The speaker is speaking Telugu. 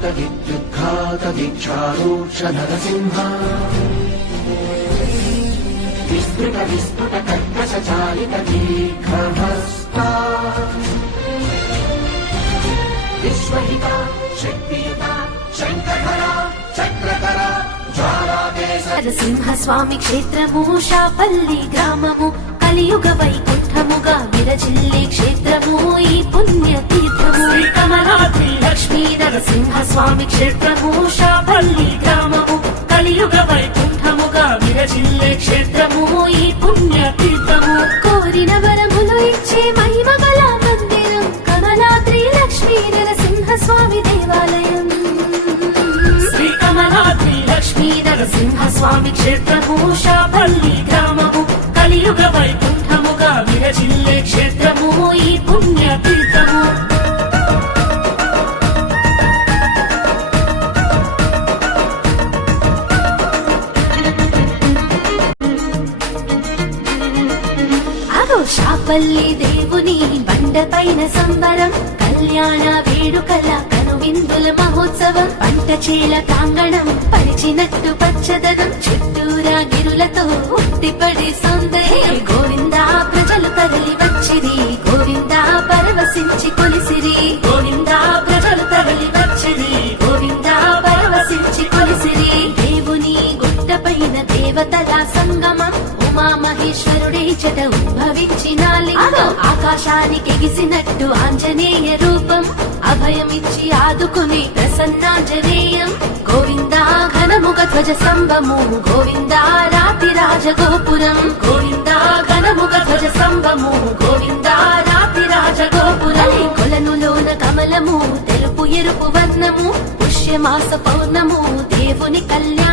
శాంత విద్యుద్ఘాత దీక్షారూక్ష నరసింహ విస్మృత విస్మృత కర్కశ చాలిత దీర్ఘహస్త విశ్వహిత శక్తియుత శంకర చక్రకర నరసింహ స్వామి క్షేత్రము షాపల్లి గ్రామము కలియుగ వైకుంఠము. లక్ష్మీ నరసింహ స్వామి క్షేత్రము షాపల్లి గ్రామము కలియుగ వైకుంఠముగా విరజిల్లి క్షేత్రము ఈ పుణ్య తీర్థము కోరిన వరములు ఇచ్చే మహిమ గల మందిరం కమలాద్రి లక్ష్మీ నరసింహ స్వామి దేవాలయం. శ్రీ కమలాద్రి లక్ష్మీ నరసింహ స్వామి చాపల్లి షాపల్లి దేవుని బండపైన సంబరం కళ్యాణ వేడుకల కనువిందుల మహోత్సవం పంట చేల ప్రాంగణం పరిచినట్టు పచ్చదనం చుట్టూరా గిరులతో ఉట్టిపడి సౌందర్యం. గోవిందా ప్రజలు తరలి వచ్చిరి గోవిందా పరవశించి కొలిసిరి. గోవిందా ప్రజలు తరలి వచ్చిరి గోవిందా పరవశించి కొలిసిరి. దేవుని గుట్టపైన దేవతల సంగమం ఉమా మహేశ్వరుడే చట ఉద్భవించిన లింగం. ఆకాశానికి ఎగిసినట్టు ఆంజనేయ రూపం. అభయమిచ్చి ఆదుకుని ప్రసన్నాంజనేయం. గోవిందా ఘనముగ ధ్వజ స్తంభము గోవిందా రాతి రాజగోపురం. గోవిందా ఘనముగ ధ్వజ స్తంభము గోవిందా రాతి రాజగోపురం. కొలనులోన కమలము. తెలుపు ఎరుపు వర్ణము. పుష్యమాస పౌర్ణము. దేవుని కళ్యాణ